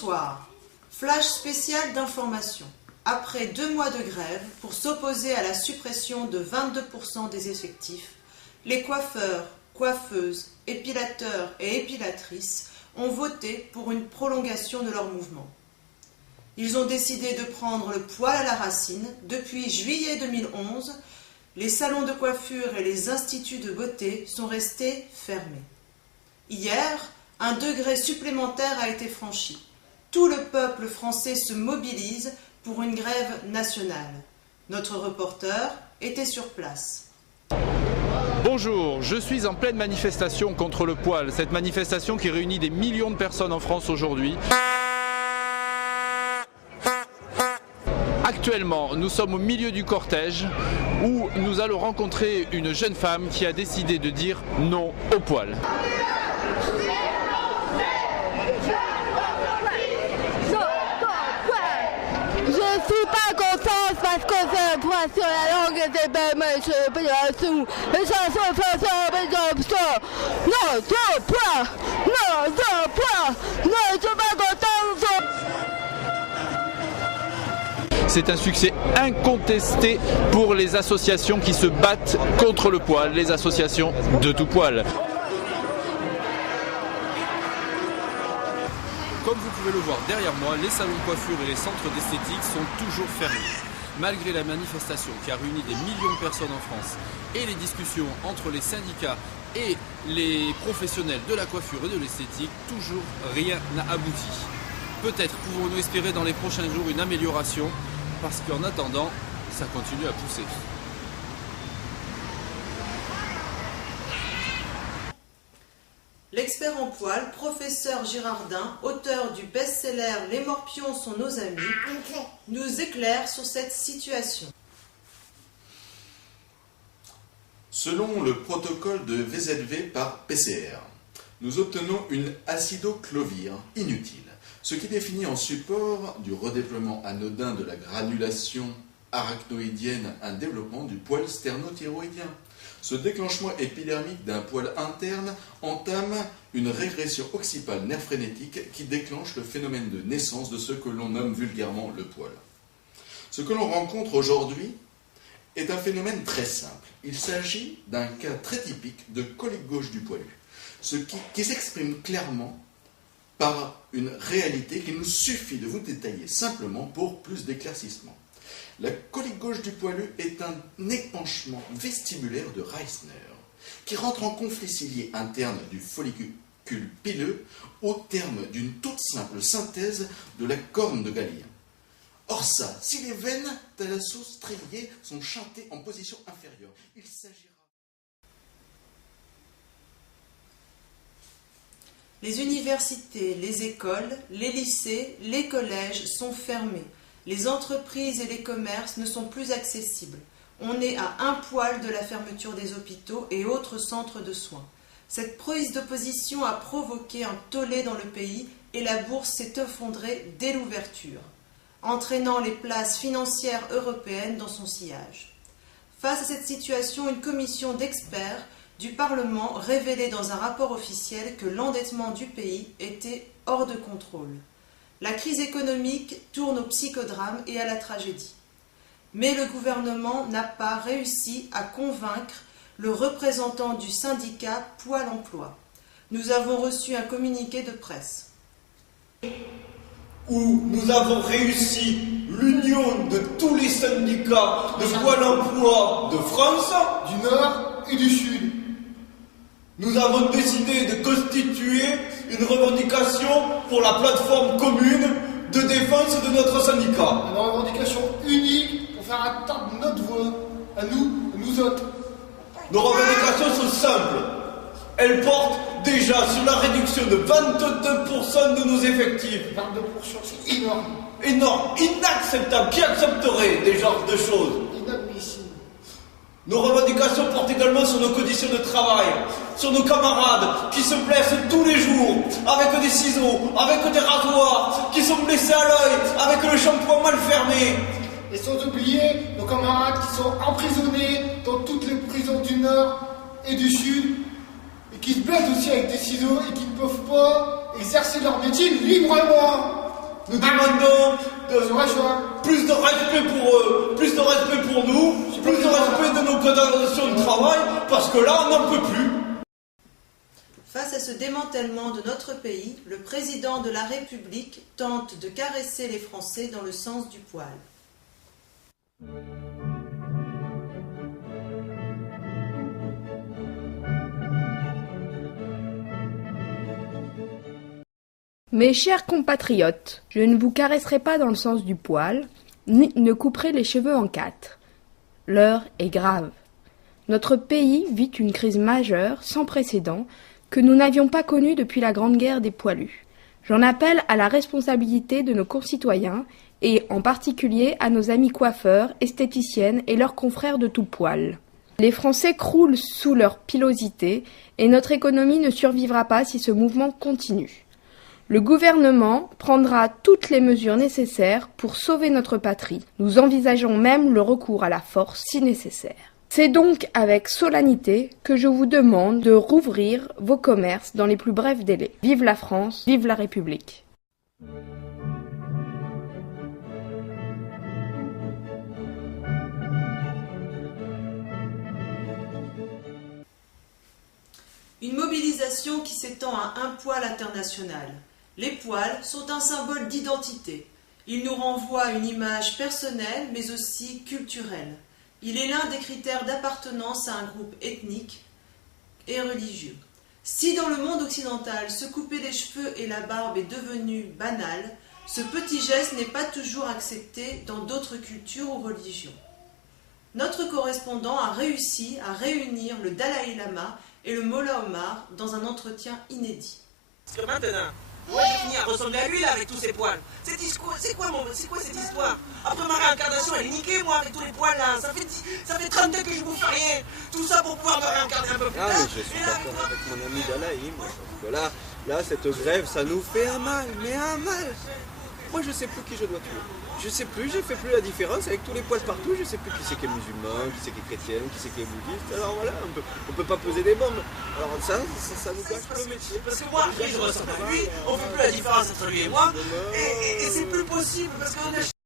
Bonsoir. Flash spécial d'information. Après 2 mois de grève pour s'opposer à la suppression de 22% des effectifs, les coiffeurs, coiffeuses, épilateurs et épilatrices ont voté pour une prolongation de leur mouvement. Ils ont décidé de prendre le poil à la racine. Depuis juillet 2011, les salons de coiffure et les instituts de beauté sont restés fermés. Hier, un degré supplémentaire a été franchi. Tout le peuple français se mobilise pour une grève nationale. Notre reporter était sur place. Bonjour, je suis en pleine manifestation contre le poil, cette manifestation qui réunit des millions de personnes en France aujourd'hui. Actuellement, nous sommes au milieu du cortège où nous allons rencontrer une jeune femme qui a décidé de dire non au poil. Je suis pas contente parce que c'est un poids sur la langue et c'est pas mal sur les pédalations. Les chansons françaises, non, c'est poids, non, c'est poids, non, je suis pas contente. C'est un succès incontesté pour les associations qui se battent contre le poil, les associations de tout poil. Comme vous pouvez le voir derrière moi, les salons de coiffure et les centres d'esthétique sont toujours fermés. Malgré la manifestation qui a réuni des millions de personnes en France et les discussions entre les syndicats et les professionnels de la coiffure et de l'esthétique, toujours rien n'a abouti. Peut-être pouvons-nous espérer dans les prochains jours une amélioration, parce qu'en attendant, ça continue à pousser. L'expert en poil, professeur Girardin, auteur du best-seller « Les morpions sont nos amis », nous éclaire sur cette situation. Selon le protocole de VZV par PCR, nous obtenons une acidoclovir inutile, ce qui définit en support du redéploiement anodin de la granulation arachnoïdienne un développement du poil sternothyroïdien. Ce déclenchement épidermique d'un poil interne entame une régression occipale nerf frénétique qui déclenche le phénomène de naissance de ce que l'on nomme vulgairement le poil. Ce que l'on rencontre aujourd'hui est un phénomène très simple. Il s'agit d'un cas très typique de colique gauche du poilu, qui s'exprime clairement par une réalité qu'il nous suffit de vous détailler simplement pour plus d'éclaircissement. La colique gauche du poilu est un épanchement vestibulaire de Reissner qui rentre en conflit cilié interne du follicule pileux au terme d'une toute simple synthèse de la corne de Galien. Or ça, si les veines thalassostriées sont chantées en position inférieure, il s'agira... Les universités, les écoles, les lycées, les collèges sont fermés. Les entreprises et les commerces ne sont plus accessibles. On est à un poil de la fermeture des hôpitaux et autres centres de soins. Cette prise d'opposition a provoqué un tollé dans le pays et la bourse s'est effondrée dès l'ouverture, entraînant les places financières européennes dans son sillage. Face à cette situation, une commission d'experts du Parlement révélait dans un rapport officiel que l'endettement du pays était hors de contrôle. La crise économique tourne au psychodrame et à la tragédie. Mais le gouvernement n'a pas réussi à convaincre le représentant du syndicat Poil Emploi. Nous avons reçu un communiqué de presse. Où nous avons réussi l'union de tous les syndicats de Poil Emploi de France, du Nord et du Sud. Nous avons décidé de constituer une revendication pour la plateforme commune de défense de notre syndicat. Une revendication unique pour faire entendre notre voix, à nous autres. Nos revendications sont simples. Elles portent déjà sur la réduction de 22% de nos effectifs. 22%, c'est énorme. Énorme, inacceptable. Qui accepterait des genres de choses? Inadmissible. Nos revendications portent également sur nos conditions de travail, sur nos camarades qui se blessent tous les jours avec des ciseaux, avec des rasoirs, qui sont blessés à l'œil, avec le shampoing mal fermé. Et sans oublier nos camarades qui sont emprisonnés dans toutes les prisons du Nord et du Sud et qui se blessent aussi avec des ciseaux et qui ne peuvent pas exercer leur métier librement. Nous demandons Sur plus de respect pour eux, plus de respect pour nous, plus de respect de nos conditions de travail, parce que là, on n'en peut plus. Face à ce démantèlement de notre pays, le président de la République tente de caresser les Français dans le sens du poil. Mes chers compatriotes, je ne vous caresserai pas dans le sens du poil, ni ne couperai les cheveux en quatre. L'heure est grave. Notre pays vit une crise majeure, sans précédent, que nous n'avions pas connue depuis la Grande Guerre des poilus. J'en appelle à la responsabilité de nos concitoyens, et en particulier à nos amis coiffeurs, esthéticiennes et leurs confrères de tout poil. Les Français croulent sous leur pilosité, et notre économie ne survivra pas si ce mouvement continue. Le gouvernement prendra toutes les mesures nécessaires pour sauver notre patrie. Nous envisageons même le recours à la force si nécessaire. C'est donc avec solennité que je vous demande de rouvrir vos commerces dans les plus brefs délais. Vive la France, vive la République. Une mobilisation qui s'étend à un poil international. Les poils sont un symbole d'identité. Ils nous renvoient à une image personnelle mais aussi culturelle. Il est l'un des critères d'appartenance à un groupe ethnique et religieux. Si dans le monde occidental, se couper les cheveux et la barbe est devenu banal, ce petit geste n'est pas toujours accepté dans d'autres cultures ou religions. Notre correspondant a réussi à réunir le Dalai Lama et le Mollah Omar dans un entretien inédit. Parce que maintenant, moi j'ai fini à ressembler à lui là avec tous ses poils. C'est quoi cette histoire? Après ma réincarnation, elle est niquée moi avec tous les poils là. Ça fait 30 ans que je bouffe rien. Tout ça pour pouvoir me réincarner un peu plus tard. Ah mais je suis d'accord avec mon ami Dalaï, moi. Parce que là, cette grève, ça nous fait un mal, mais un mal. Moi je sais plus qui je dois tuer. Je sais plus, j'ai fait plus la différence avec tous les poils partout, je sais plus qui c'est qui est musulman, qui c'est qui est chrétien, qui c'est qui est bouddhiste. Alors voilà, on peut pas poser des bombes. Alors ça nous gâche le métier. Parce que moi, après je ressemble à lui, on fait plus la différence entre lui et moi, et c'est plus possible parce qu'on a